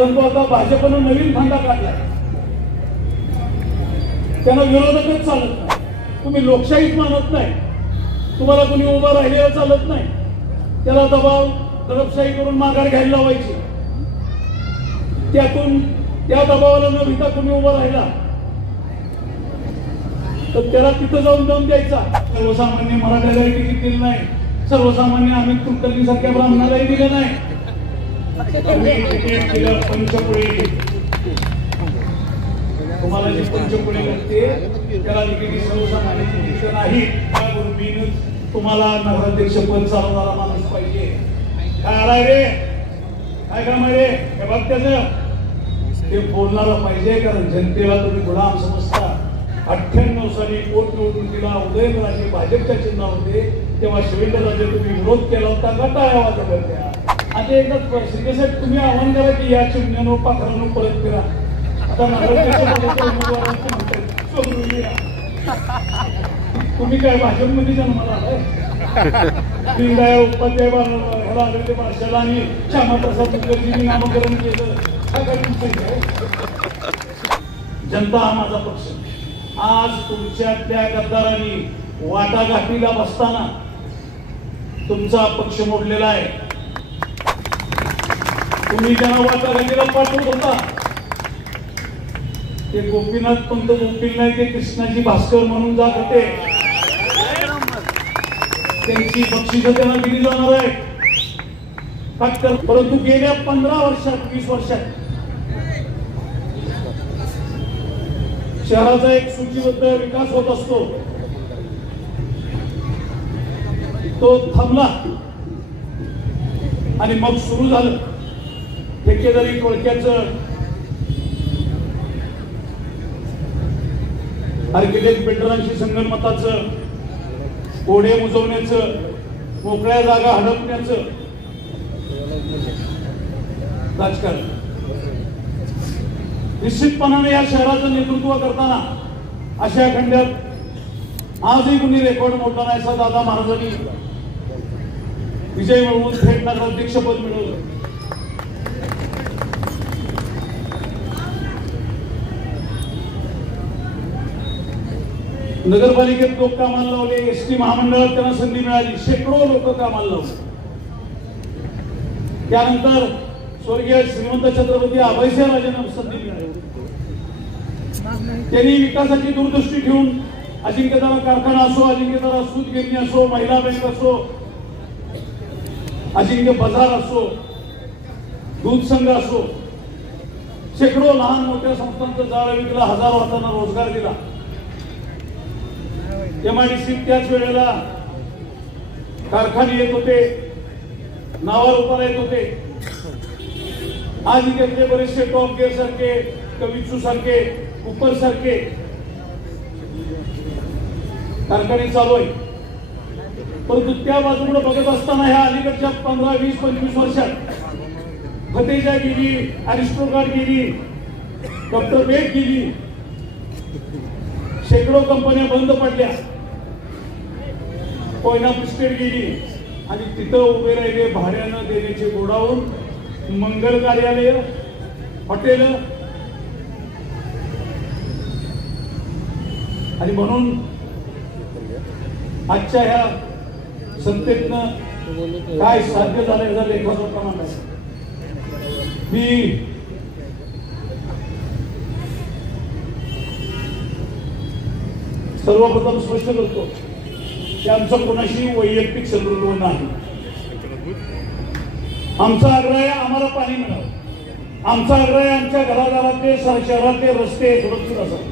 परंतु आता भाजपनं नवीन फंडा काढलाय, त्यांना विरोधकच चालत नाही. तुम्ही लोकशाहीच मानत नाही, तुम्हाला कोणी उभं राहिलेलं चालत नाही, त्याला दबाव दडपशाही करून माघार घ्यायला लावायची. त्यातून त्या दबावाला न भीता कोणी उभं राहिला तर त्याला तिथं जाऊन दम द्यायचा. सर्वसामान्य मराठ्यालाही तिकीट दिलं नाही, सर्वसामान्य अमित कुलकर्णी सारख्या ब्राह्मणालाही दिलं नाही. तिकीट दिलं पंचकुळे, तुम्हाला जे पंचकुळे लागते त्याला तिकीट सर्वसामान्य तिकीट नाही. तुम्हाला नगराध्यक्ष पद चालवणारा माणूस पाहिजे. काय आलाय रे, काय काम आहे रे, हे बघ त्याचं ते बोलणारा पाहिजे. कारण जनतेला तुम्ही गुलाम समजता. 98 साली पोटनिवडणुकीला उदयनराजे भाजपच्या चिन्ह होते, तेव्हा शिवेंद्रराजे तुम्ही विरोध केला होता, गटाळ्या वाजवल्या. आता एकदा शिंदेसाहेब तुम्ही आव्हान करा की या चिमण्यानो पाखरांनो परत फिरा. आता नगराध्यक्ष तुम्ही काय भाजपमध्ये जन्माला आलाय? दीनदयाळ उपाध्याय ह्याला आले ते भाषाला आणि श्यामाप्रसाद मुखर्जींनी नामकरण केलं. जनता हा माझा पक्ष. आज तुमच्यातल्या गद्दारांनी वाटाघाटीला बसताना तुमचा पक्ष मोडलेला आहे. तुम्ही त्यांना वाटाघाटीला पाठवत होता. ते गोपीनाथ पंत वकील नाही, ते कृष्णाजी भास्कर म्हणून जात होते. त्यांची बक्षिसं त्यांना दिली जाणार आहे. परंतु गेल्या 15 वर्षात 20 वर्षात शहराचा एक सूचीबद्ध विकास होत असतो, तो थांबला आणि मग सुरू झालं ठेकेदारी कोळक्याचं, आर्किटेक्ट बिल्डरांशी संगनमताचं, कोडे मुजवण्याचं, मोकळ्या जागा हडपण्याचं राजकारण. निश्चितपणाने या शहराचं नेतृत्व करताना अशा खंड्यात आजही कुणी रेकॉर्ड मोडला नाही. असा दादा महाराजांनी विजय मिळवून थेट नगराध्यक्षपद मिळवलं. नगरपालिकेत लोक कामाला लावले, एसटी महामंडळात त्यांना संधी मिळाली, शेकडो लोक कामाला लावले. त्यानंतर स्वर्गीय श्रीमंत छत्रपती अभयसिंह राजेंना संधी मिळाली. त्यांनी विकासाची दूरदृष्टी ठेवून अजिंक्यतारा कारखाना असो, अजिंक्यतारा सूतगिरणी असो, महिला बँक असो, अजिंक्य बाजार असो, दूध संघ असो, शेकडो लहान मोठ्या संस्थांचं जाळं विकलं, हजारो हातांना रोजगार दिला. MIDC त्याच वेळेला कारखाने येत होते, नावारूपाला येत होते. आज इथे बरेचसे टॉप गेअर सारखे, कविचू सारखे, कुपर सारखे कारखाने चालू आहे. परंतु त्या बाजूकडे बघत असताना ह्या अलीकडच्या 15, 20, 25 वर्षात फतेजा गेली, अरिस्टोकार्ड गेली, डॉक्टर बेग गेली, शेकडो कंपन्या बंद पडल्या, कोयना प्रिस्टेट गेली आणि तिथं उभे राहिले भाड्यानं देण्याचे गोडाऊन, मंगल कार्यालय, हॉटेल. आणि म्हणून आजच्या ह्या सत्तेतनं काय साध्य झालं याचा लेखाजोखा मांडायचा. मी सर्वप्रथम स्पष्ट करतो की आमचं कोणाशी वैयक्तिक शत्रुत्व नाही. आमचा आग्रह आहे आम्हाला पाणी मिळावं. आमचा आग्रह आहे आमच्या घरादारातले शहरातले रस्ते सुरक्षित असावे.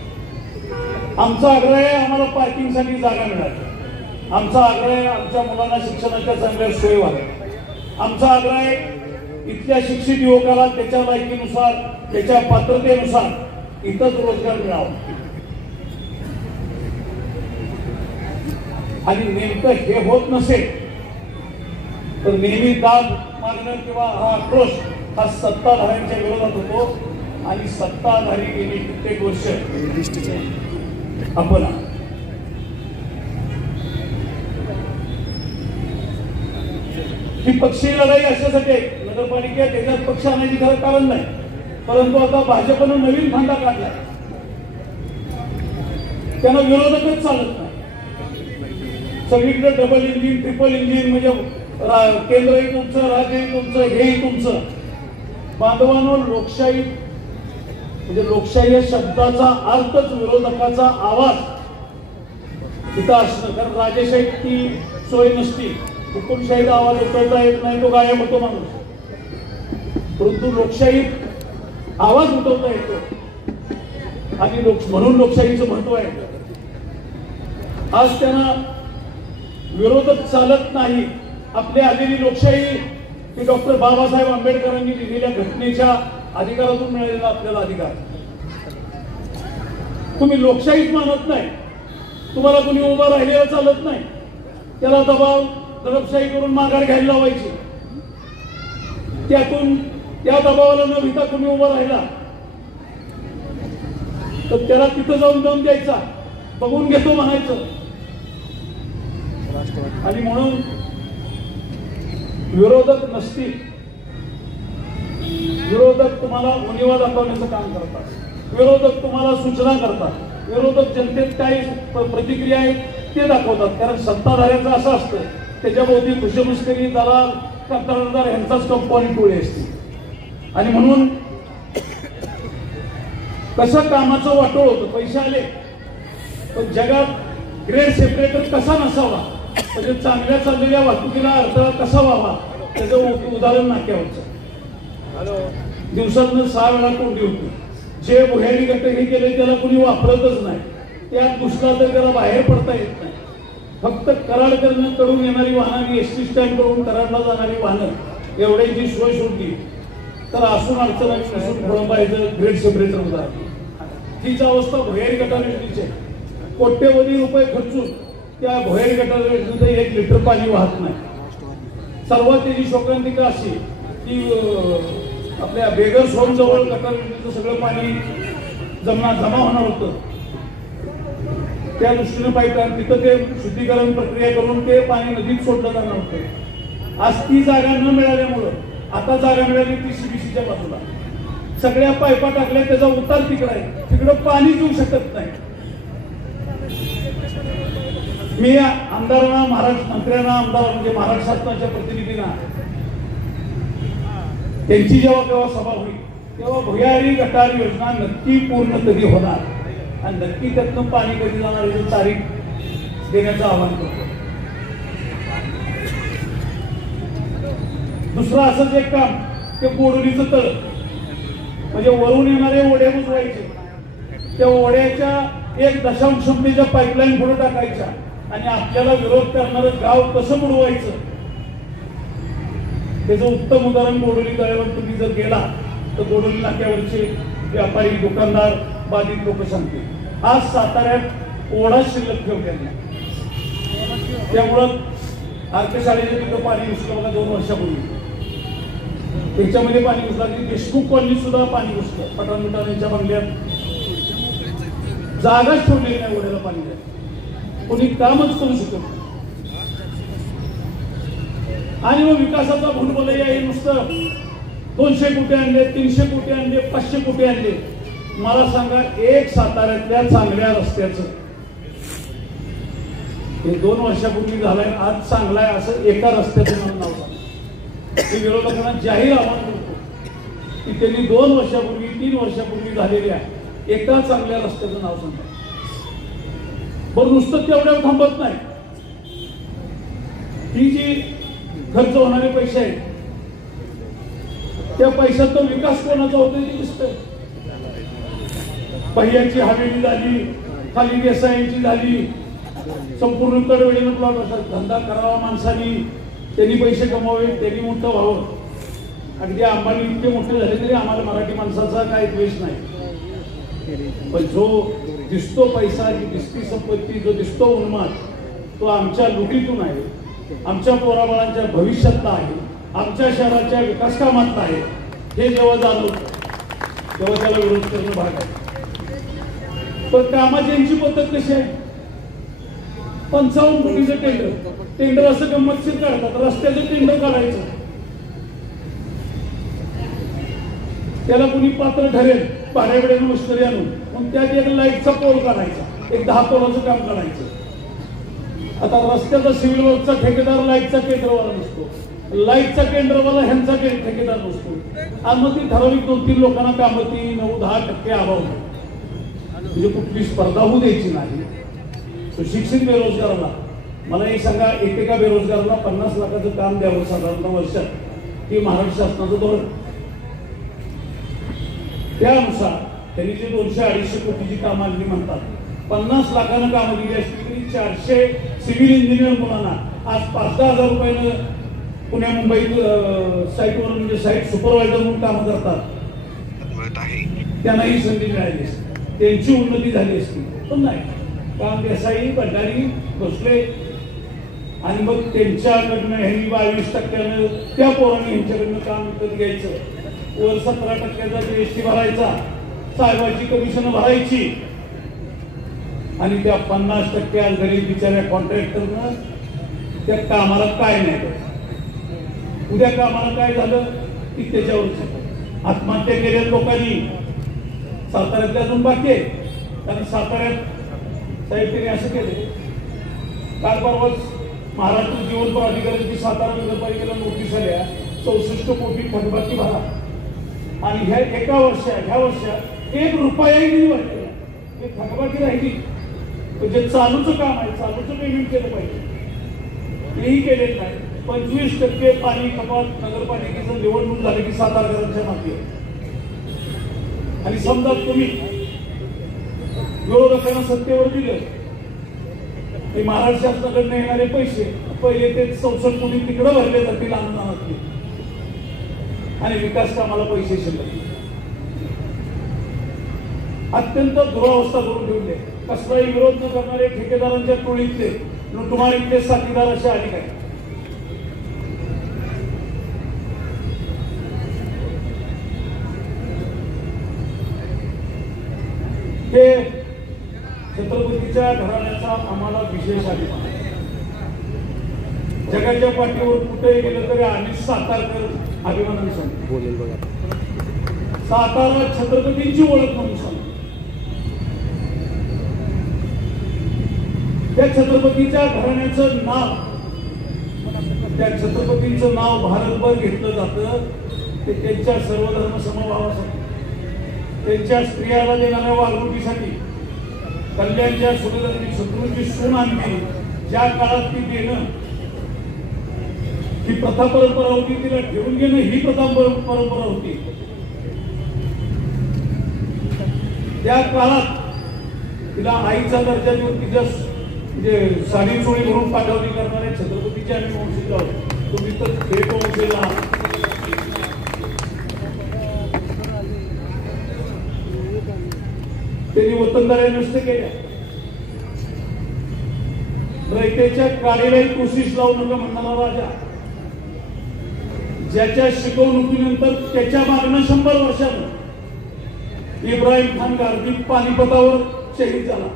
आमचा आग्रह आहे आम्हाला पार्किंगसाठी जागा मिळावी. आमचा आग्रह आहे आमच्या मुलांना शिक्षणाच्या चांगल्या सोयी व्हाव्या. आमचा आग्रह आहे इथल्या शिक्षित युवकाला त्याच्या लायकीनुसार, त्याच्या पात्रतेनुसार इथंच रोजगार मिळावा. आणि नेमकं हे होत नसेल तर नेहमी दाद मागणं किंवा हा आक्रोश हा सत्ताधाऱ्यांच्या विरोधात होतो. आणि सत्ताधारी गेली कित्येक वर्ष आपण ही पक्षी लढाई अशासाठी नगरपालिकेत त्याच्यात पक्ष आणायची खरं कारण नाही. परंतु आता भाजपनं नवीन फंडा काढलाय, त्यांना विरोधकच चालत नाही. सगळीकडे डबल इंजिन ट्रिपल इंजिन, म्हणजे केंद्रही तुमचं, राज्यही तुमचं, हेही तुमचं. बांधवांनो, लोकशाही म्हणजे लोकशाही या शब्दाचा अर्थच विरोधकाचा आवाज इथं असणं. कारण राजेशाहीत ती सोय नसती, हुकुमशाहीचा आवाज उठवता येत नाही, तो गायब होतो माणूस. परंतु लोकशाहीत आवाज उठवता येतो आणि म्हणून लोकशाहीचं महत्व आहे. आज त्यांना विरोधक चालत नाही. आपली आलेली लोकशाही ही डॉक्टर बाबासाहेब आंबेडकरांनी लिहिलेल्या घटनेच्या अधिकारातून मिळालेला आपल्याला अधिकार. तुम्ही लोकशाहीच मानत नाही, तुम्हाला कोणी उभं राहिलेलं चालत नाही, त्याला दडपशाही करून माघार घ्यायला लावायची. त्यातून त्या दबावाला न भीता तुम्ही उभं राहिला तर त्याला तिथं जाऊन द्यायचा, बघून घेतो म्हणायचं. आणि म्हणून विरोधक नसतील, विरोधक तुम्हाला उणिवा दाखवण्याचं काम करतात, विरोधक तुम्हाला सूचना करतात, विरोधक जनतेत काय प्रतिक्रिया आहे ते दाखवतात. कारण सत्ताधाऱ्याचं असं असतं, त्याच्याभोवती खुशमस्करी, दलाल, कंत्राटदार यांचाच कंपनी टोळी असते. आणि म्हणून कसं कामाचं वाटोळ होतं, पैसे आले पण जगात ग्रेड सेपरेटर कसा नसावा, म्हणजे चांगल्या चाललेल्या वाहतुकीला अडथळा कसा व्हावा, त्याचं उदाहरण नाक्यावरचं. दिवसातनं 6 वेळा कोंडी होती. जे भुयारी गट हे केले त्याला कोणी वापरतच नाही. त्यात घुसला तर त्याला बाहेर पडता येत नाही. फक्त कराडकडनं कडून येणारी वाहनं आणि एसटी स्टँड कडून कराडला जाणारी वाहनं एवढ्याची सोय सोडली तर असून अडचण नसून खोळंबायचं ग्रेड सेपरेटर होता. तीच अवस्था भुयारी गटार योजनेची आहे. कोट्यवधी रुपये खर्चून त्या भुयारी गटार योजनेचं 1 लिटर पाणी वाहत नाही. सर्वात त्याची शोकांतिका अशी की आपल्या बेगर सोन जवळ गटार योजनेचं सगळं पाणी जमा होणार होतं. त्या दृष्टीने पाईपलाईन तिथं ते शुद्धीकरण प्रक्रिया करून ते पाणी नदीत सोडलं जाणार होतं. आज ती जागा न मिळाल्यामुळं आता जागा मिळाली ती सीबीसीच्या बाजूला. सगळ्या पायपा टाकल्या, त्याचा उतार तिकडे आहे, तिकडं पाणी येऊ शकत नाही. मी आमदारांना, महाराष्ट्र मंत्र्यांना, आमदार म्हणजे महाराष्ट्र शासनाच्या प्रतिनिधींना त्यांची जेव्हा केव्हा सभा होईल तेव्हा भुयारी गटार योजना नक्की पूर्ण कधी होणार आणि नक्की त्यातून पाणी कधी जाणार याची तारीख देण्याचं आवाहन करतो. दुसरं असंच एक काम, ते बोडोलीचं तळ, म्हणजे वरून येणारे ओढे बुजवायचे, त्या ओढ्याच्या 1 क्षमतेच्या पाईपलाईन पुढे टाकायच्या आणि आपल्याला विरोध करणारं गाव कसं बुडवायचं त्याचं उत्तम उदाहरण बोडोली तळ्यावर तुम्ही जर गेला तर बोडोली नाक्यावरचे व्यापारी, दुकानदार, बाधित लोक सांगतील. आज साताऱ्यात ओढा शिल्लक ठेवलेला, त्यामुळं आर्कशाळेच्या तिथं पाणी घुसलं बघा 2 वर्षापूर्वी. त्याच्यामध्ये पाणी घुसलं की देशमुख कॉलनीत सुद्धा पाणी घुसलं. पठाणमिटांच्या बंगल्यात जागाच ठेवलेली नाही ओढ्याला पाणी द्यायला, कोणी कामच करू शकत नाही. आणि मग विकासाचा भूलभुलैया हे नुसतं 200 कोटी आणले, 300 कोटी आणले, 500 कोटी आणले. मला सांगा, एक साताऱ्यातल्या चांगल्या रस्त्याचं हे 2 वर्षापूर्वी झालंय, आज चांगला आहे असं एका रस्त्याचं मला नाव सांगा. मी विरोधकांना जाहीर आवाहन करतो की त्यांनी 2 वर्षापूर्वी, 3 वर्षापूर्वी झालेल्या एका चांगल्या रस्त्याचं नाव सांगा. पण नुसतं तेवढ्यावर थांबत नाही. ही जी खर्च होणारे पैसे आहेत त्या पैशात तो विकास कोणाचा होतोय ते दिसतंय. पहिल्याची हवेली झाली, खाली देसाईंची झाली, संपूर्ण कडवडीनं प्लॉट असतात. धंदा करावा माणसानी, त्यांनी पैसे कमवावे, त्यांनी मोठं व्हावं. अगदी अंबानी इतके मोठे झाले तरी आम्हाला मराठी माणसाचा काही द्वेष नाही. पण जो दिसतो पैसा, जी दिसती संपत्ती, जो दिसतो उन्माद, तो आमच्या लुटीतून आहे, आमच्या पोराबाळांच्या भविष्यातला आहे, आमच्या शहराच्या विकास कामातला आहे. हे जेव्हा जाणवतं तेव्हा त्याला विरोध करणं भाग आहे. पण कामाची यांची पद्धत कशी आहे, 55 कोटीचं टेंडर असं गंमतशीर काढतात. रस्त्याचं टेंडर काढायचं, त्याला कुणी पात्र ठरेल भाड्याकडे मशिनरी आणून मग त्यात एक लाईटचा पोल काढायचा, एक 10 पोलाचं काम काढायचं. आता रस्त्याचा सिव्हिल वर्कचा ठेकेदार लाईटचा केंद्रवाला नसतो, लाईटचा केंद्रवाला ह्यांचा ठेकेदार नसतो, आणि मग ती ठराविक 2-3 लोकांना कामं ती 9-10% अभाव म्हणजे कुठली स्पर्धा होऊ द्यायची नाही. सुशिक्षित बेरोजगाराला मला हे सांगा, एकेका बेरोजगाराला 50 लाखाचं काम द्यावं साधारणतः वर्षात, ही महाराष्ट्र शासनाचं धोरण. त्यानुसार त्यांनी जे 200-250 कोटीची कामं आणली म्हणतात, 50 लाखानं कामं दिली असली तरी 400 सिव्हिल इंजिनियर मुलांना आज 5-10 हजार रुपयानं पुण्या मुंबईत साईटवर म्हणजे साईट सुपरवायझर म्हणून कामं करतात, त्यांनाही संधी मिळाली असती, त्यांची उन्नती झाली असती. पण नाही, काम देसाई भंडारी बसले आणि मग त्यांच्याकडनं ह्यांनी 22% त्या पोरांनी ह्यांच्याकडनं काम विकत घ्यायचं, वर 17% GST भरायचा, साहेबाची कमिशन भरायची, आणि त्या 50% आज गरीब बिचाऱ्या कॉन्ट्रॅक्टरनं त्या कामाला काय नाही. उद्या कामाला काय झालं की त्याच्यावर आत्महत्या केल्या लोकांनी. साताऱ्यातल्या अजून बाकी आहे, कारण साताऱ्यात साहेब त्यांनी असं केले, काल परवाच महाराष्ट्र जीवन प्राधिकरणची सातारा नगरपालिकेला नोटीस आल्या 64 कोटी थकबाकी भरा, आणि ह्या ह्या वर्षात 1 रुपयाही नाही भरलेला. हे थकबाकी राहिली म्हणजे चालूचं काम आहे, चालूचं पेमेंट केलं पाहिजे, तेही केलेलं नाही. 25% पाणी कपात नगरपालिकेचं निवडणूक झाली की सातारकरांच्या मागे. आणि समजा तुम्ही विरोधकांना सत्तेवर दिलं, ते महाराष्ट्र शासनाकडनं येणारे पैसे पहिले ते 64 कोटी तिकडे भरले जातील अनुदानातले, आणि विकास कामाला पैसे शिल्लक. अत्यंत दुरावस्था करून ठेवले. कसलाही विरोध न करणारे ठेकेदारांच्या टोळीतले लुटमारीतले साथीदार असे अनेक आहेत. हे छत्रपतीच्या घराण्याचा आम्हाला विशेष अभिमान आहे. जगाच्या पाठीवर कुठेही गेलं तरी आम्ही सातारकर अभिमानाने सांगतो, सातारा छत्रपतींची ओळख म्हणून सांगतो. त्या छत्रपतीच्या घराण्याचं नाव, त्या छत्रपतींचं नाव भारतभर घेतलं जातं ते त्यांच्या सर्वधर्म समभावासाठी, त्यांच्या स्त्रियाला देणाऱ्या वागणुकीसाठी, कल्याणच्या सुनेदांनी शत्रूंची सून आणली ज्या काळात ती देणं ही प्रथा परंपरा होती, तिला ठेवून घेणं ही प्रथा परंपरा होती. त्या काळात तिला आईचा दर्जा देऊन तिच्या म्हणजे साडी चोळी भरून पाठवणी करणाऱ्या छत्रपतीच्या आम्ही वंशीला आहोत. तुम्ही तर थेट वंशीला आहात. त्यांनी वतनदाऱ्या नष्ट केल्या. रयतेच्या काळीलाही कोशिश लावू नका म्हणणारा राजा, ज्याच्या शिकवणुकीनंतर त्याच्या मागणं 100 वर्षानं इब्राहिम खान गारदी पानिपतावर शहीद झाला.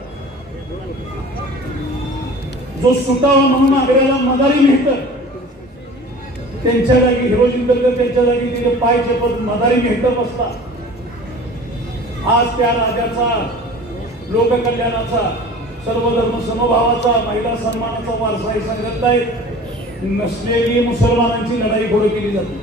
जो सुटावा म्हणून आग्र्याला मदारी मेहतर, त्यांच्या जागी हिरोजिंदरकर त्यांच्या जागी तिथे पाय चेपत मदारी मेहतर बसला. आज त्या राजाचा, लोककल्याणाचा, सर्वधर्म समभावाचा, महिला सन्मानाचा वारसा सांगत आहे. नसलेली मुसलमानांची लढाई घोडे केली जाते.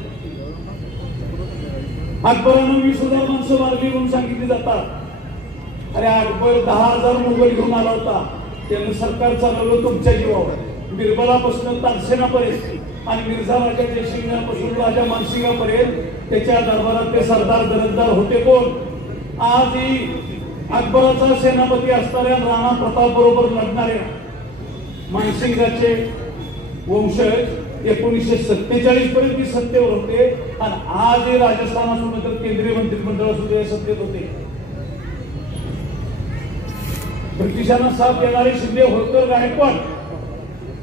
अकबरानं 20,000 माणसं मारली म्हणून सांगितली जातात. अरे अकबर 10,000 मुघल घेऊन आला होता, त्यानं सरकार चालवलं तुमच्या जीवावर. बिरबलापासून तानसेनापर्यंत आणि मिर्झा राजा जयसिंगपासून राजा मानसिंगापर्यंत त्याच्या दरबारातले सरदार दरजदार होते कोण? आजही अकबराचा सेनापती असणाऱ्या राणा प्रताप बरोबर लढणाऱ्या मानसिंगाचे वंशज 1947 पर्यंत सत्तेवर होते, आणि आजही राजस्थान असून तर केंद्रीय मंत्रिमंडळ सुद्धा सत्तेत होते. ब्रिटिशांना साथ देणारे शिंदे, होळकर, गायकवाड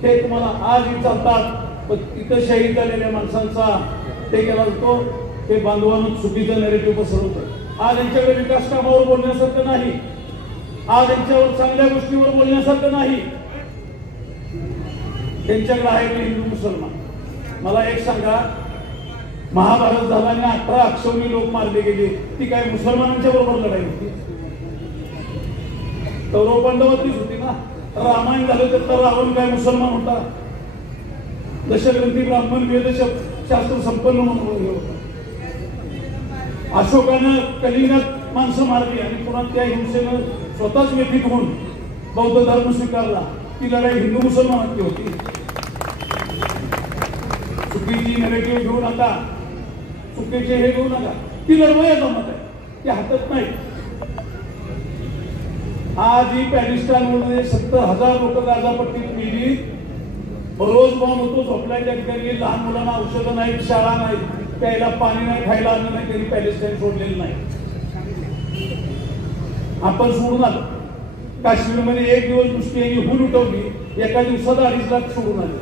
हे तुम्हाला आजही चालतात. पण तिथं शहीद झालेल्या माणसांचा ते केला जातो, ते बांधवांना चुकीचं नेरेटिव्ह पसरवतं. आज यांच्याकडे विकास कामावर बोलण्यासारखं नाही, आज यांच्यावर चांगल्या गोष्टीवर बोलण्यासारखं नाही. त्यांच्याकडे आहे हिंदू मुसलमान. मला एक सांगा, महाभारत झाला आणि 18 अक्षौणी लोक मारले गेले, ती काय मुसलमानांच्या बरोबर लढाई होती? कौरव पांडवातलीच होती ना. रामायण झालं तर रावण काय मुसलमान होता? दशग्रंथी ब्राह्मण वेद शास्त्र संपन्न म्हणून होता. अशोकानं कलिंगात माणसं मारली आणि पुन्हा त्या हिंसेनं स्वतःच व्यथित होऊन बौद्ध धर्म स्वीकारला. ती लढाई हिंदू मुसलमानातली होती. चुकीची नेगेटिव्ह घेऊ नका, चुकीचे हे घेऊ नका. ती लढवया जमत आहे, ती हातात नाही. आज ही पॅलेस्टाईनमध्ये 70,000 लोक गाझापट्टीत मेली. रोज बॉम्ब होतो, झोपल्याच्या ठिकाणी लहान मुलांना औषधं नाहीत, शाळा नाही, प्यायला पाणी नाही, खायला अन्न नाही, त्यांनी पॅलेस्टाईन सोडलेलं नाही. आपण सोडून आलो. काश्मीरमध्ये एक दिवस दुसरी हुन उठवली, एका दिवसात 2.5 लाख सोडून आले.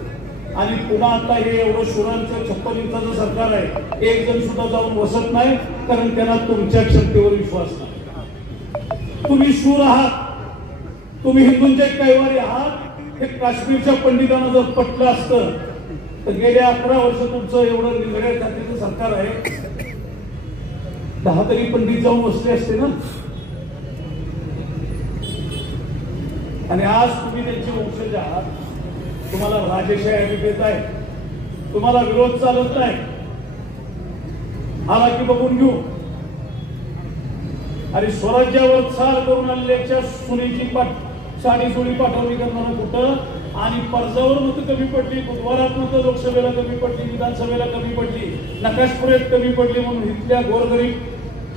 आणि पुन्हा आता हे एवढं शूरांचं 56 इंचाचं सरकार आहे, एक जण सुद्धा जाऊन बसत नाही, कारण त्यांना तुमच्या क्षमतेवर विश्वास नाही. तुम्ही शूर आहात, तुम्ही हिंदूंचे कैवारी आहात. हे काश्मीरच्या पंडितांना जर पटलं असतं तर गेले 11 वर्ष तुमचं एवढं निघड्या जातीचं सरकार आहे, 10 तरी पंडित जाऊन बसले असते ना. आणि आज तुम्ही त्यांचे वंशज आहात. तुम्हाला राजेशाही देत आहे, तुम्हाला विरोध चालत नाही. आला की बघून घेऊ. आणि स्वराज्यावर चाल करून आलेल्या सुनेची साडी सोडी पाठवणी करणार कुठं? आणि पर्जावर मतं कमी पडली, बुधवारात मतं लोकसभेला कमी पडली, विधानसभेला कमी पडली, नकाशपुऱ्यात कमी पडली म्हणून इथल्या गोरगरीब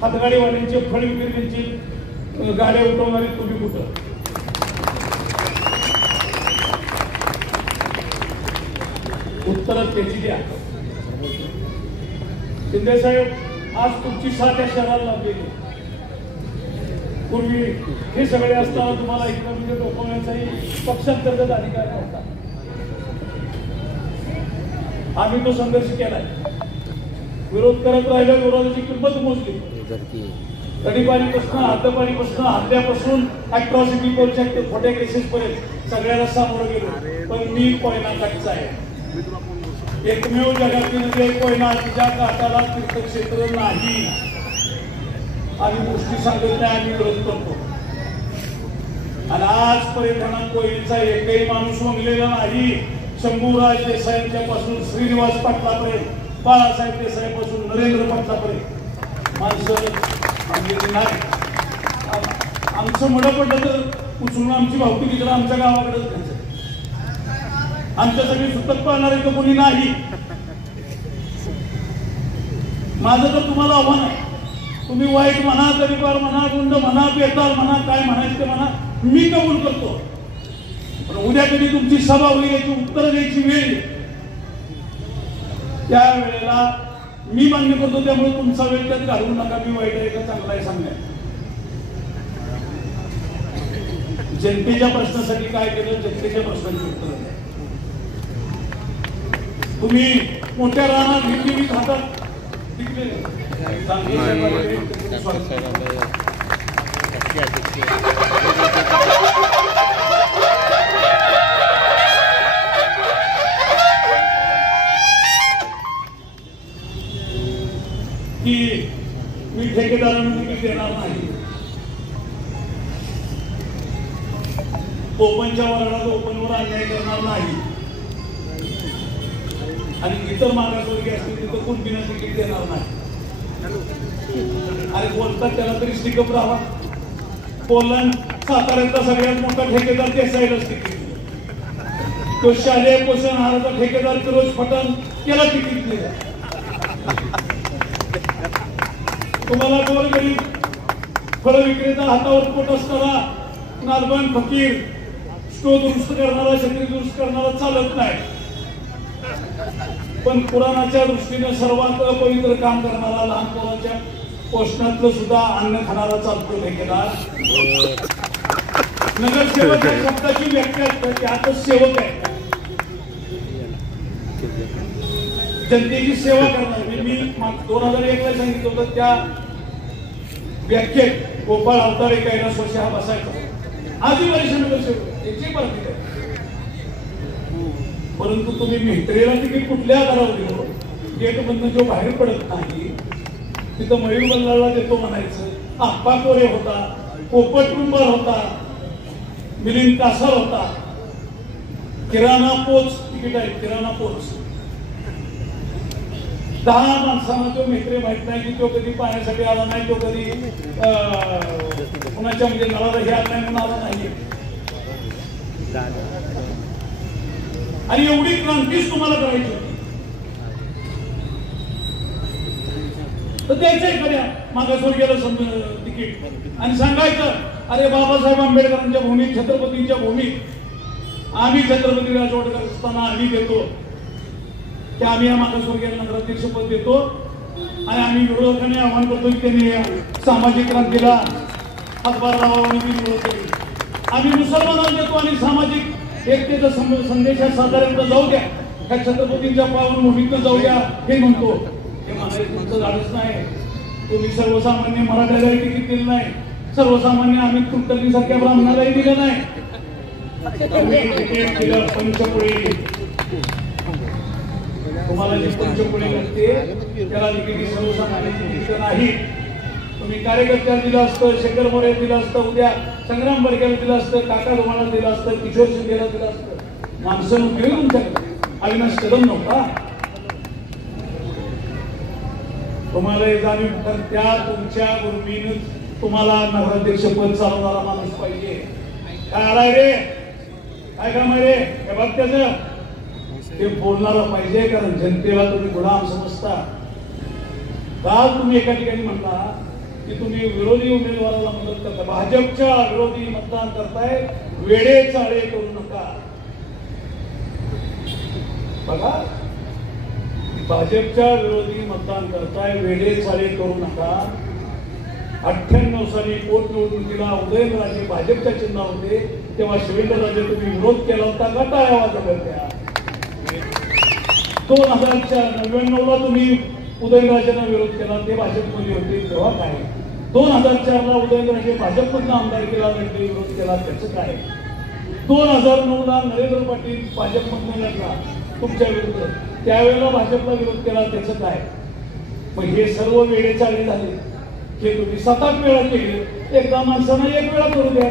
हातगाडीवाल्यांचे फळ विक्रेत्यांची गाड्या उठवणारी तुम्ही कुठं? उत्तर त्याची द्या. शिंदे साहेब, आज तुमची साथ या शहराला लागलेली. पूर्वी हे सगळे असताना तुम्हाला इकॉनॉमीचे डोकवण्याचाही पक्षांतर्गत अधिकार नव्हता. आम्ही तो संघर्ष केलाय, विरोध करत राहिलो, विरोधाची किंमत मोजली. तडीपारीपासून हद्दपारीपासून हल्ल्यापासून अॅट्रॉसिटी ते खोट्या केसेस पर्यंत सगळ्याला सामोरं गेलो. पण मी कोयनाकाठचा आहे. एकमेव जगातील नदी कोयना, तिच्या काठाला तीर्थक्षेत्र नाही. आम्ही गोष्टी सांगत नाही, आम्ही विरोध करतो. आणि आजपर्यंत कोयनेचा एकही माणूस वंगलेला नाही. शंभूराज देसाईंच्या पासून श्रीनिवास पाटलापर्यंत, बाळासाहेब देसाईपासून नरेंद्र पाटलापर्यंत माणसं वंगलेली नाही. आमचं मडं पडलं तर उचलून आमची भावकी तिकडं आमच्या गावाकडे जायचं. आमच्यासाठी सुतक पाळणारे तर कोणी नाही. माझं तर तुम्हाला आव्हान आहे, तुम्ही वाईट म्हणा, तरीपार म्हणा, गुंड म्हणा, बेताल म्हणा, काय म्हणायचं ते म्हणा, मी कबूल करतो. पण उद्या कधी तुमची सभा होईल, याची उत्तर द्यायची वेळ, त्या वेळेला मी मान्य करतो. त्यामुळे तुमचा वेळ त्यात घालवू नका. मी वाईट आहे का चांगला आहे सांगण्यात. जनतेच्या प्रश्नासाठी काय केलं, जनतेच्या प्रश्नांची उत्तर द्या. तुम्ही मोठ्या रानात घेतली हातात की मी ठेकेदारांना तिकीट देणार नाही. ओपनच्या वराडात ओपनवर अन्याय करणार नाही. आणि इतर मागासवर्गीय असतील तिथं कोणतीना तिकीट देणार नाही. आणि बोलतात त्याला तरी स्टिकअप राहा. पोलंड साताऱ्याचा सगळ्यात मोठा ठेकेदार देसाईलाच तिकीट दिलं. तो शालेय पोषण आहाराचा ठेकेदार फिरोज पठाण त्याला तिकीट दिलं. तुम्हाला गोरगरीब फळ विक्रेता, हातावर पोट असणारा, नालबन फकीर, स्टो दुरुस्त करणारा, छत्री दुरुस्त करणारा चालत नाही. पण पुराणाच्या दृष्टीने सर्वात अपवित्र काम करणारा, लहान पोराच्या पोषणातलं सुद्धा अन्न खाणारा चालतो ठेकेदार. नगरसेवक या शब्दाची व्याख्या आताच सेवक आहे. जनतेची सेवा करणार. मी 2001 ला सांगितलं होतं त्या व्याख्येत गोपाळ अवतारे कैलास वर्ष हा बसायचा. आदिवासी नगरसेवक याची बातमी आहे. परंतु तुम्ही मेहत्रेला तिकीट कुठल्या आधारावर दिलं? गेट मधनं जो बाहेर पडत नाही तिथं मयूर बल्लाला देतो म्हणायचं. आप्पा कोरे होता, पोपट टुंबर होता, मिलिंद कासार होता, किराणा पोच तिकीट आहे, किराणा पोच. 10 माणसांना तो मित्र माहित नाही की तो कधी पाण्यासाठी आला नाही, तो कधी कुणाच्या म्हणजे नळाला हे आला नाही म्हणून आला नाही. आणि एवढी क्रांतीच तुम्हाला करायची होती तर द्यायचं एखाद्या मागासवर्गीयाला तिकीट आणि सांगायचं अरे बाबासाहेब आंबेडकरांच्या भूमीत, छत्रपतींच्या भूमीत आम्ही छत्रपती राजवटकर असताना आम्ही देतो की आम्ही या मागासवर्गीयाला नगराध्यक्षपद देतो आणि आम्ही विरोधकांनी आव्हान करतो की त्यांनी सामाजिक क्रांतीला हातभार लावावा आणि विरोध केली. आम्ही मुसलमानांना देतो आणि सामाजिक एकतेचा संदेश साधारणतः जाऊ द्या, ह्या छत्रपतींच्या पावन भूमीतनं जाऊ द्या हे म्हणतो. हे म्हणायचं तुमचं झाडच नाही. तुम्ही सर्वसामान्य मराठ्यालाही तिकीट दिलं नाही, सर्वसामान्य आम्ही कुलकर्णीसारख्या ब्राह्मणालाही दिलं नाही. तिकीट दिलं पंचकुळी. तुम्हाला जी पंचकुळी लागते त्याला तिकीट सर्वसामान्य तिकीट नाही. तुम्ही कार्यकर्त्याला दिलं असतं, शेखर मोरे दिलं असतं, उद्या संग्राम बडक्याला दिलं असतं, काका धुमाला दिलं असतं, किशोर शिंदेला दिलं असतं. माणसं नव्हती तुमच्याकडे, अविनाश कदम नव्हता. तुम्हाला हे जाणीव तर त्या तुमच्या गुरुमीनं तुम्हाला नगराध्यक्ष पद चालवणारा माणूस पाहिजे. काय आलाय रे, काय काम आहे रे, हे बघ त्याचं ते बोलणारा पाहिजे. कारण जनतेला तुम्ही गुलाम समजता. काल तुम्ही एका ठिकाणी म्हणता की तुम्ही विरोधी उमेदवाराला मदत करता, भाजपच्या विरोधी मतदान करताय, वेडे चाळे करू नका. बघा, भाजपच्या विरोधी मतदान करताय, वेडे चाळे करू नका. 98 साली पोटनिवडणुकीला उदयनराजे भाजपच्या चिन्ह होते तेव्हा शिवेंद्रराजे तुम्ही विरोध केला होता का टाळ्या वाजवल्या? 2099ला तुम्ही उदयनराजेंना विरोध केला, ते भाजपमध्ये होते तेव्हा काय? 2004ला उदयनराजे भाजपमधनं आमदारकीला लढले, विरोध केला, त्याचं काय? 2009ला नरेंद्र पाटील भाजपमधनं लढला तुमच्या विरुद्ध, त्यावेळेला भाजपला विरोध केला, त्याचं काय? मग हे सर्व वेळे चालले झाले हे तुम्ही 7-8 वेळा केले. एकदा माणसांना 1 वेळा करू द्या.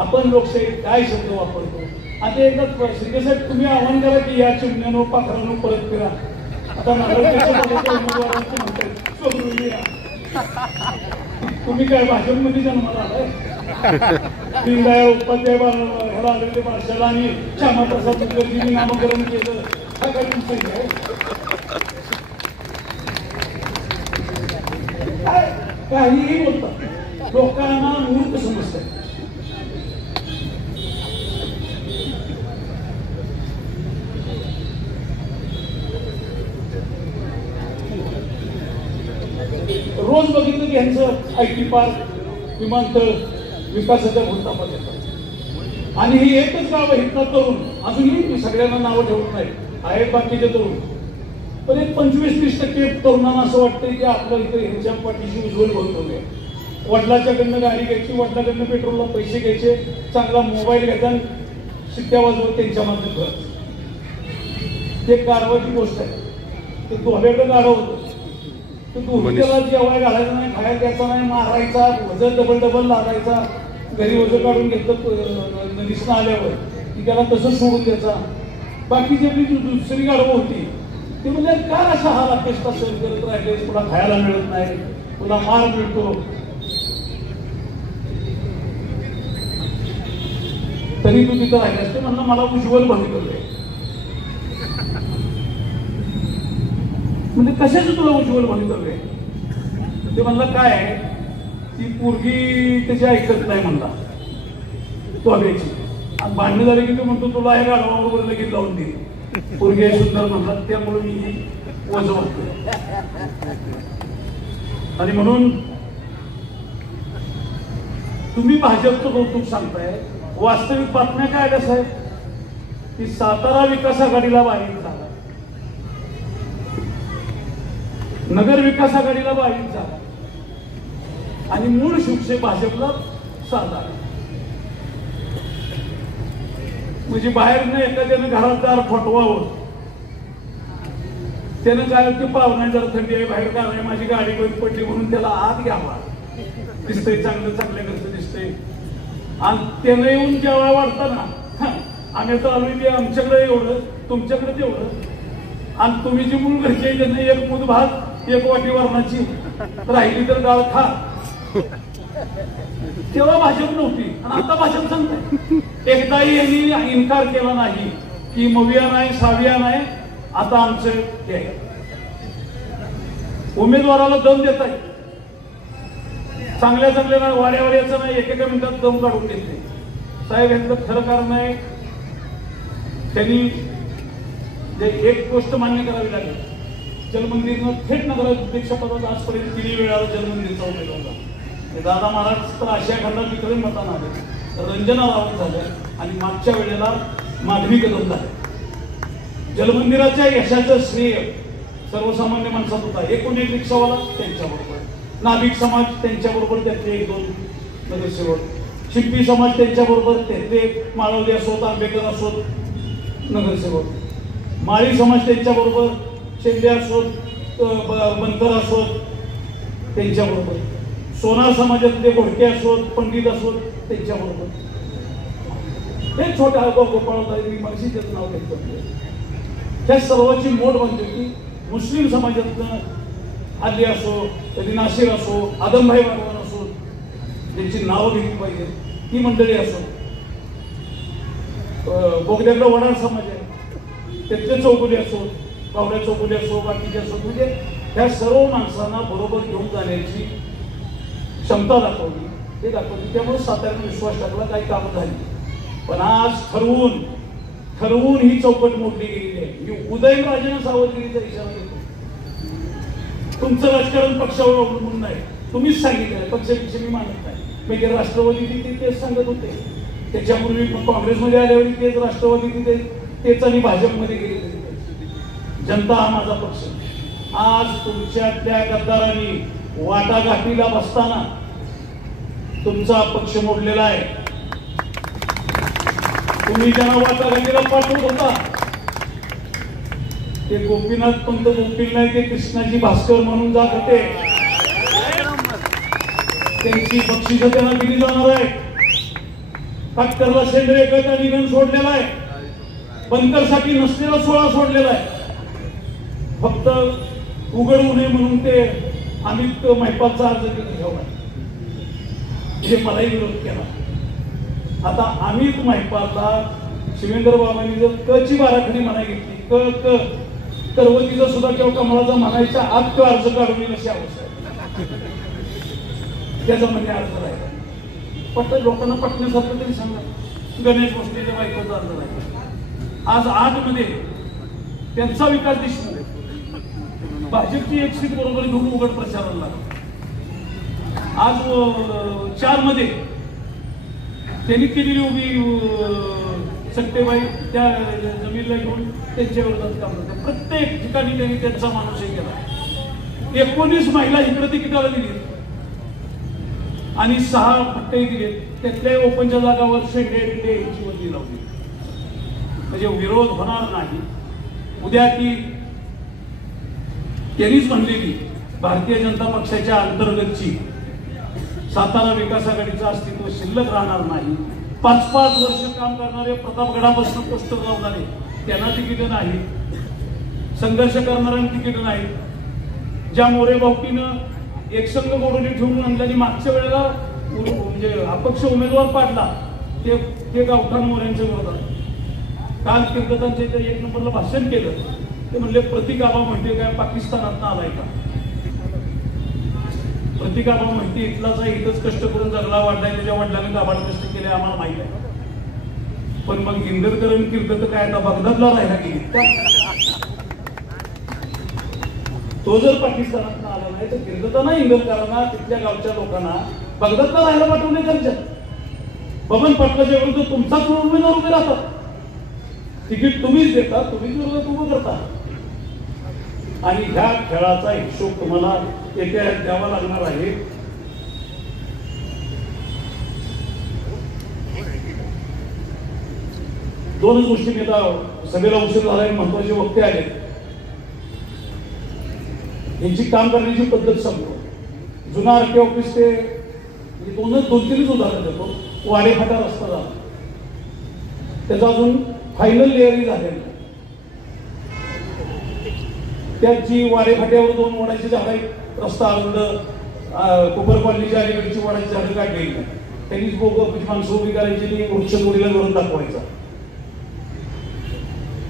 आपण लोकशाहीत काय शब्द वापरतो आता एकच शिंदेसाहेब तुम्ही आव्हान करा की या चिमण्यानो पाखरांनो परत फिरा. आता उमेदवारांचे म्हणतात तुम्ही काय भाजपमध्ये जन्माला आलाय? दीनदयाळ उपाध्याय ह्याला आलेले भाषाला आणि श्यामाप्रसाद मुखर्जींनी नामकरण केलं, हा काय तुमचं आहे? काहीही बोलतात, लोकांना मूर्ख समजतात. रोज बघितलं की यांचं IT पार्क, विमानतळ विकासाच्या भूलथापात येतात. आणि ही एकच गाव हितला तरुण, अजूनही मी सगळ्यांना नावं ठेवत नाही, आहेत बाकीचे तरुण, पण एक 25-30% तरुणांना असं वाटतंय की आपलं इथे ह्यांच्या पाठीशी उज्ज्वल भवितव्य आहे. वडिलाच्याकडनं गाडी घ्यायची, वडिलाकडनं पेट्रोलला पैसे घ्यायचे, चांगला मोबाईल घ्यायचा, शिट्ट्या वाजवत त्यांच्या मागे घर. ते कारवाची गोष्ट आहे. ते दोघ्याकडे गाडव होतं, त्याला जेवाय घालायचं नाही, खायला द्यायचा नाही, मारायचा, वजन डबल लागायचा, घरी वजन काढून घेतलं नदीसनं आल्यावर की त्याला तसं सोडून द्यायचा. बाकीची आपली दुसरी गाडवं होती ते म्हणजे काय असा हा राकेशला सहन करत राहिले, तुला खायला मिळत नाही, तुला मार मिळतो, तरी तू तिथं राहिला असते. म्हणलं मला उज्ज्वल भवितव्य आहे. म्हणजे कशाचं तुला उज्ज्वल भवितव्य आहे? ते म्हणलं काय आहे, ती पोरगी त्याची ऐकत नाही म्हणला तो हवेची. आणि भांडण झाले की तो म्हणतो तुला हे गाडवाबरोबर लगेच लावून दे, पोरगी सुंदर म्हणला, त्यामुळे मी वजन वाटतो. आणि म्हणून तुम्ही भाजपचं कौतुक सांगताय, वास्तविक बातम्या काय आल्या साहेब की सातारा विकास आघाडीला बाहेर झाला, नगर विकास आघाडीला बाहेर झाला आणि मूळ शिवसेना भाजपला साधा. म्हणजे बाहेर नाही एखाद्यानं घरात दार फटवावं, त्यानं काय की पाहुणा जरा थंडी आहे बाहेर का नाही माझी गाडी बंद पडली म्हणून त्याला आत घ्यावा, दिसतंय चांगलं चांगल्या घरचं दिसतंय. आणि त्यानं येऊन जेव्हा वाढताना आम्ही तर आलोय ते आमच्याकडे एवढं तुमच्याकडे तेवढं, आणि तुम्ही जी मूळ घरची आहे त्यांना एक मूद भात एक वाटी वरणाची राहिली तर डाळ खा. तेव्हा भाजप नव्हती आणि आता भाजप सांगताय. एकदाही यांनी इन्कार केला नाही की मविया नाही साविया नाही, आता आमचं हे आहे. उमेदवाराला दम देत आहे, चांगल्या चांगल्या वाड्यावाड्याचं नाही एकेका मिनिटात दम काढून देते. साहेब यांचं खरं कारण आहे, त्यांनी एक गोष्ट मान्य करावी लागेल, जलमंदिरनं थेट नगराध्यक्षपदात आजपर्यंत 3 वेळा जलमंदिरचा उमेदवार झाला. दादा महाराज तर आशिया खंडात विक्रमी मतानं आले, रंजना रावत झाल्या आणि मागच्या वेळेला माधवी कदम झाले. जलमंदिराच्या यशाचं श्रेय सर्वसामान्य माणसात होता. एकूण एक रिक्षावाला त्यांच्याबरोबर, नाभिक समाज त्यांच्याबरोबर, त्यातले 1-2 नगरसेवक, शिंपी समाज त्यांच्याबरोबर, त्यातले माळवली असोत आंबेडकर असोत नगरसेवक, माळी समाज त्यांच्याबरोबर, शेंडे असोत बनकर असोत त्यांच्याबरोबर, सोनार समाजातले घोडके असोत पंडित असोत त्यांच्याबरोबर. हे छोट्या गोपाळ मी मगशी त्याचं नाव घेतलं. त्या सर्वांची मोठ म्हणजे की मुस्लिम समाजातनं आली असो, कधी नाशिर असो, आदमभाई बागवान असो, त्यांची नावं घेतली पाहिजे ही मंडळी असो. बोगद्याकडे वडार समाज आहे, त्यातले चौगुले असो, पावड्या चौगुले असो, बाकीचे असो, म्हणजे ह्या सर्व माणसांना बरोबर घेऊन जाण्याची क्षमता दाखवली, हे दाखवली. त्यामुळे साताऱ्याने विश्वास टाकला, काही कामं झाली. पण आज ठरवून ही चौकट मोडली गेलेली आहे. मी उदयनराजेंना सावधगिरीचा इशारा देतो. तुमचं राजकारण पक्षावर अवलंबून नाही, तुम्हीच सांगितलं पक्षापेक्षा मी मानत नाही. म्हणजे राष्ट्रवादी तेच सांगत होते, त्याच्यापूर्वी काँग्रेसमध्ये आल्यावर तेच राष्ट्रवादी तेच आणि भाजपमध्ये गेले. जनता हा माझा पक्ष. आज तुमच्या त्या गद्दारांनी वाटाघाटीला बसताना तुमचा पक्ष मोडलेला आहे. तुम्ही ज्यांना वाटाघाटीला पाठवत होता ते गोपीनाथ पंत गोपील नाही, ते कृष्णाजी भास्कर म्हणून जात होते. त्यांची बक्षिसं त्यांना दिली जाणार आहे. काटकरला सेंद्रिय खत निधन सोडलेला आहे, बनकरसाठी नसलेला 16 सोडलेला आहे. फक्त उघडवू नये म्हणून ते अमित महिपालचा अर्ज ठेवला, हे मलाही विरोध केला. आता अमित महिपालला शिवेंद्र बाबांनी जर कची बाराखडी म्हणा घेतली, क करवतीचा सुद्धा किंवा कमळाचा म्हणायच्या आत तो अर्ज काढून येईल अशी आवश्यक त्याचा म्हणजे अर्ज राहिला. लोकांना पटण्यासारखं तरी सांगा. गणेश गोष्टीच्या बायकोचा अर्ज राहिला. आज 8 मध्ये त्यांचा विकास देशमुख भाजपची 1 सीट बरोबर घेऊन उघड प्रचाराला लागला. आज 4 मध्ये त्यांनी केलेली उभी सट्टेबाई त्या जमीनला घेऊन त्यांच्या विरोधात काम करतात. प्रत्येक ठिकाणी त्यांनी त्यांचा माणूस हे केला. 19 महिला इकडे तिकिटाला दिली आणि 6 पट्टे दिले. त्यातल्या ओपनच्या जागावर शेंडे यांची बदली लावली. म्हणजे विरोध होणार नाही. उद्या ती त्यांनीच म्हणलेली भारतीय जनता पक्षाच्या अंतर्गतची सातारा विकास आघाडीचं अस्तित्व शिल्लक राहणार नाही. 5-5 वर्ष काम करणारे प्रतापगडापासून पोस्टर लावणारे त्यांना तिकीट नाही, संघर्ष करणाऱ्यांना तिकीट नाही. ज्या मोरे भाऊकीनं एकसंघ गोडोली ठेवून आणल्याने मागच्या वेळेला म्हणजे अपक्ष उमेदवार पाडला ते गावठाण मोऱ्यांच्या विरोधात. काल कीर्तनांच्या इथे 1 नंबरला भाषण केलं. ते म्हणले प्रतिकाबा म्हणते काय पाकिस्तानात आलाय का? प्रतिकाबा म्हणते इथलाच आहे, इथंच कष्ट करून जगला वाढलाय, त्याच्या वडिलांनी गाभाड कष्ट केले आम्हाला माहित आहे. पण मग इंदरकर आणि कीर्तन काय आता बगदादला राहिला गेली का? तो जर पाकिस्तानात आला नाही तर कीर्तनांना इंदरकरांना तिथल्या गावच्या लोकांना बगदादला राहायला पाठवणे त्यांच्यात. बबन पाटलाच्या विरुद्ध तुमचाच उमेदवार उभे राहतात. तिकीट तुम्हीच देता, तुम्हीच विरोधात उभं करता. आणि ह्या खेळाचा हिशोब तुम्हाला येत्या द्यावा लागणार आहे. दोनच गोष्टी मी आता सभेला उशीर झाला महत्वाचे वक्ते आले, यांची काम करण्याची पद्धत सांगतो. जुना आरटी ऑफिस ते दोन तीनच उदाहरण देतो. वाडेफाटा रस्ता झाला, त्याचा अजून फायनल लेअरिंग झालेलं. त्याची वाडेफाट्यावर 2 वडाची झाडं, रस्ता आवडलं, कोपर कॉलनीच्या अलीकडची वडाची झाडं काढलेली नाही. त्यांनीच माणसं उभी करायची, वृक्षमोडीला करून दाखवायचा.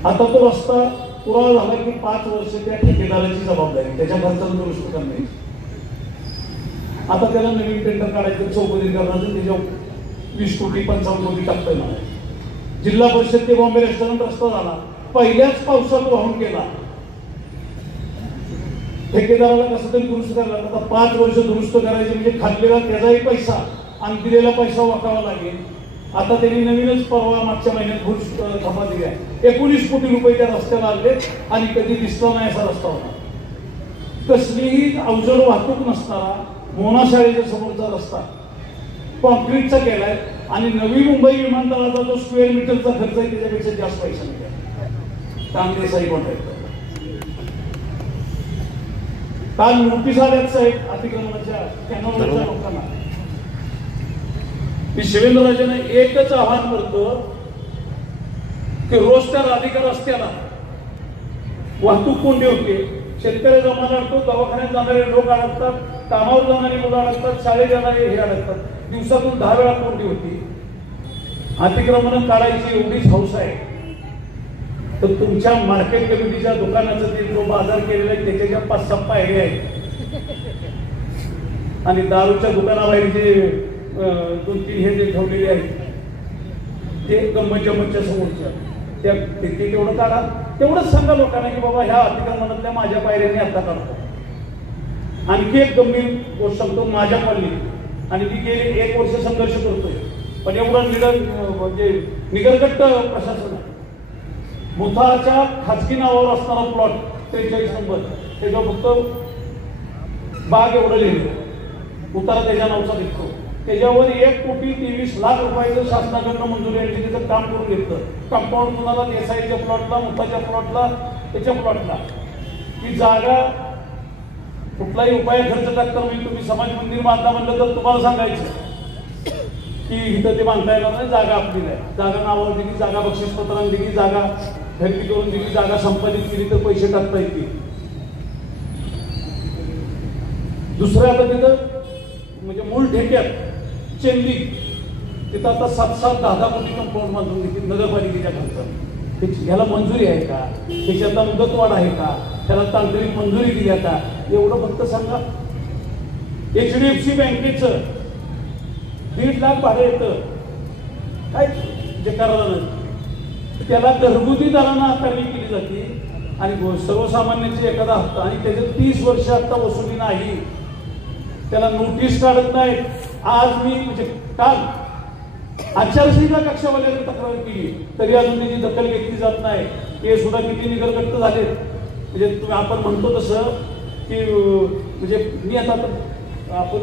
आता तो रस्ता पुरा झाला की 5 वर्ष त्या ठेकेदाराची जबाबदारी, त्याच्या खर्चाला दुरुस्त करण्याची. आता त्याला नवीन टेंडर काढायचं, चौकशी करण्याचं, त्याच्यावर 20 कोटी 55 कोटी टाकतोय मला. जिल्हा परिषद ते बॉम्बे रेस्टॉरंट रस्ता झाला, पहिल्याच पावसात वाहून गेला. ठेकेदाराला कसं तरी दुरुस्त करायला, आता 5 वर्ष दुरुस्त करायचे म्हणजे खाल्लेला त्याचाही पैसा आणि दिलेला पैसा वाकावा लागेल. आता त्यांनी नवीनच परवा मागच्या महिन्यात घोष खपा दिल्या, 19 कोटी रुपये त्या रस्त्याला आणले आणि कधी दिसला नाही असा रस्ता होता. कसलीही अवजड वाहतूक नसणारा मोना शाळेच्या समोरचा रस्ता कॉन्क्रीटचा केलाय आणि नवी मुंबई विमानतळाचा जो स्क्वेअर मीटरचा खर्च आहे त्याच्यापेक्षा जास्त पैसा नाही. कांदे साहेब म्हणतात काल नोटीस आल्यात साहेब अतिक्रमणाच्या कॅनॉलच्या लोकांना. मी शिवेंद्रराजेंना एकच आव्हान करतो की रोज त्या राधिका रस्त्याला वाहतूक कोंडी होते, शेतकरी जमाना अडतो, दवाखान्यात जाणारे लोक अडकतात, कामावर जाणारी मुलं अडकतात, शाळेत जाणारे हे अडकतात. दिवसातून 10 वेळा कोंडी होती. अतिक्रमण काढायची एवढीच हौस आहे तर तुमच्या मार्केट कमिटीच्या दुकानाचं ते जो बाजार केलेला आहे त्याच्या 5-6 पायऱ्या आहेत आणि दारूच्या दुकानाबाहेर जे 2-3 हे जे ठेवलेले आहेत ते गंमतच्या समोरच्या त्या ते तेवढं काढा. तेवढंच सांगा लोकांना की बाबा ह्या अतिक्रमणातल्या माझ्या पायऱ्यांनी आता काढतो. आणखी एक गंभीर गोष्ट सांगतो, माझ्या कॉलनीत आणि मी गेले 1 वर्ष संघर्ष करतोय, पण एवढं म्हणजे निगरगट्ट प्रशासन आहे. मुथाच्या खाजगी नावावर असणारा प्लॉट 43 नंबर त्याच्यावर फक्त बाग एवढं लिहिलं, उतारा त्याच्या नावचा दिसतो. त्याच्यावर 1,23,00,000 रुपयाचं शासनाकडनं मंजुरी यांची तिथं काम करून घेतलं. कंपाऊंड कुणाला देसाईच्या प्लॉटला, मुथाच्या प्लॉटला, त्याच्या प्लॉटला. ही जागा कुठलाही उपाय खर्च टाकता म्हणजे तुम्ही समाज मंदिर बांधता म्हणलं तर तुम्हाला सांगायचं की इथं ते बांधता येणार नाही, जागा आपली नाही. जागा नावावर दिली, जागा बक्षीसपत्राने दिली, जागा खरेदी करून दिली, जागा संपादित केली तर पैसे टाकता येतील. दुसऱ्या आता तिथं म्हणजे मूळ ठेक्यात चेंदी तिथं आता 7-10 कोटी कंपाऊंड बांधून घेतली नगरपालिकेच्या खर्चाने. ह्याला मंजुरी आहे का? त्याच्यातला मुदतवाढ आहे का? त्याला तांत्रिक मंजुरी दिली का? एवढं फक्त सांगा. HDFC बँकेचं 1.5 लाख भाडं येतं काय जे करायला त्याला घरगुती दरानं आकारणी केली जाते आणि सर्वसामान्यांचे एखादा हप्ता आणि त्याचे 30 वर्ष हप्ता वसुली नाही, त्याला नोटीस काढत नाही. आज मी म्हणजे काल आचारसंहिता कक्षावाल्याने तक्रार केली तरी अजून त्याची दखल घेतली जात नाही. हे सुद्धा किती निगरगट्ट झाले. म्हणजे तुम्ही आपण म्हणतो तसं की म्हणजे मी आता आपण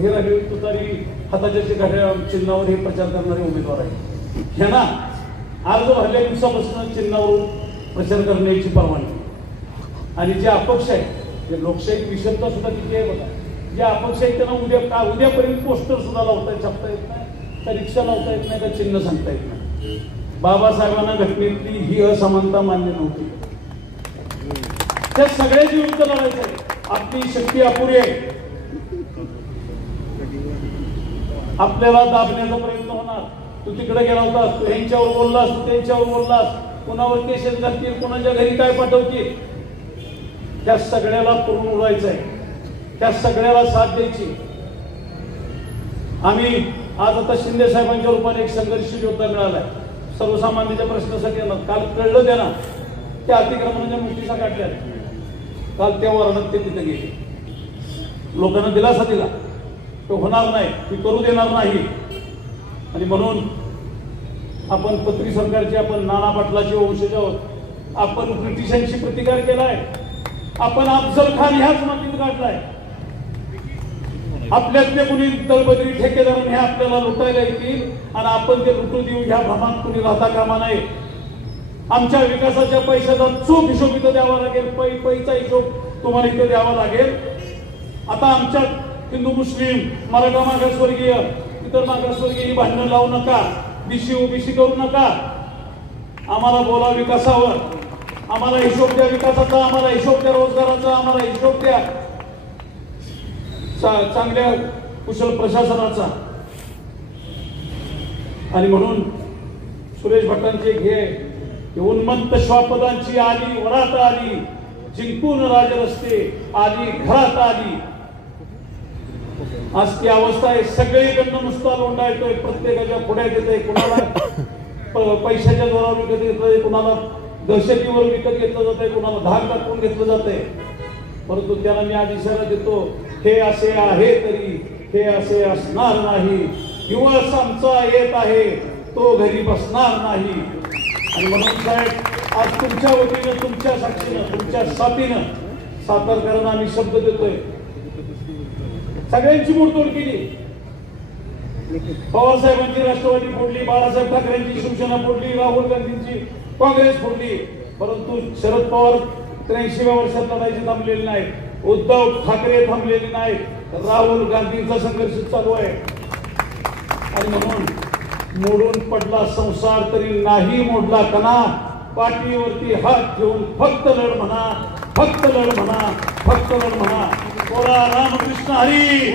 हे राहिले तुतारी हाताच्या घड्या चिन्हावर हे प्रचार करणारे उमेदवार आहे. ह्यांना अर्ज भरल्या दिवसापासून चिन्हावरून प्रचार करण्याची परवानगी. आणि जे अपक्ष आहेत, जे लोकशाही विषमता सुद्धा किती आहे बघा, जे अपक्ष आहेत त्यांना उद्यापर्यंत पोस्टर सुद्धा लावता येत, छापता येत नाही, का रिक्षा लावता येत नाही, का चिन्ह सांगता येत नाही. बाबासाहेबांना घटनेतली ही असमानता मान्य नव्हती. त्या सगळ्याची विरुद्ध लढायचं आहे. आपली शक्ती अपुरी आहे. आपल्याला दाबण्याचा प्रयत्न होणार. तू तिकडे गेला होतास, तू ह्यांच्यावर बोललास, तू त्यांच्यावर बोललास, कोणावर केसेस घालतील, कोणाच्या घरी काय पाठवतील. त्या सगळ्याला पुरून उडायचं आहे. त्या सगळ्याला साथ द्यायची. आम्ही आज आता शिंदे साहेबांच्या रूपाने एक संघर्षशील योद्धा मिळालाय. सर्वसामान्यांच्या प्रश्नासाठी येणार. काल कळलं त्यांना त्या अतिक्रमणाच्या नोटिसा काढल्या. काल त्या वरणात ते तिथे गेले. लोकांना दिलासा दिला तो होणार नाही, ती करू देणार नाही. आणि म्हणून आपण पत्री सरकारचे, आपण नाना पाटलाचे वंशज आहोत. आपण ब्रिटिशांशी प्रतिकार केलाय. आपण अफजल खान ह्याच मातीत काढलाय. आपल्यातले कुणी दळबदरी ठेकेदारांनी हे आपल्याला लुटायला येतील आणि आपण ते लुटू देऊ ह्या भ्रमात कुणी राहता कामा नये. आमच्या विकासाच्या पैशाचा चोख हिशोब इथं द्यावा लागेल. पैसा हिशोब तुम्हाला इथं द्यावा लागेल. आता आमच्यात हिंदू मुस्लिम मराठा मागासवर्गीय इतर मागासवर्गीय भांडणं लावू नका. बीसी ओबीसी करू नका. आम्हाला बोला विकासावर. आम्हाला हिशोब द्या विकासाचा. आम्हाला हिशोब द्या रोजगाराचा. आम्हाला हिशोब द्या चांगल्या कुशल प्रशासनाचा. आणि म्हणून सुरेश भटांचे घे उन्मत्त श्वापदांची आली वरात आली जिंकून राजरस्ते आली घरात आली. आज ती अवस्था आहे. सगळीकडनं नुसता लोंढा येतोय. प्रत्येकाच्या पुढ्यात येतोय. कुणाला पैशाच्या जोरावर विकत घेतलंय. कुणाला दहशतीवर विकत घेतलं जातंय. कुणाला धाक टाकून घेतलं जातंय. परंतु त्याला मी आज इशारा देतो. हे असे आहे तरी हे असे असणार नाही. दिवस आमचा येत आहे तो घरी बसणार नाही. आणि म्हणून साहेब आज तुमच्या वतीनं तुमच्या साक्षीनं तुमच्या साथीनं सातारकरांना आम्ही शब्द देतोय. सगळ्यांची मोडतोड केली. पवार साहेबांची राष्ट्रवादी फोडली. बाळासाहेब ठाकरेंची शिवसेना फोडली. राहुल गांधींची काँग्रेस फोडली. परंतु शरद पवार 83व्या वर्षात लढायचे थांबलेले नाही. उद्धव ठाकरे थांबलेले नाहीत. राहुल गांधींचा संघर्ष चालू आहे. आणि म्हणून मोडून पडला संसार तरी नाही मोडला कणा. पाठीवरती हात ठेवून फक्त लढ म्हणा. फक्त लढ म्हणा. फक्त लढ म्हणा. बोला रामकृष्ण हरी.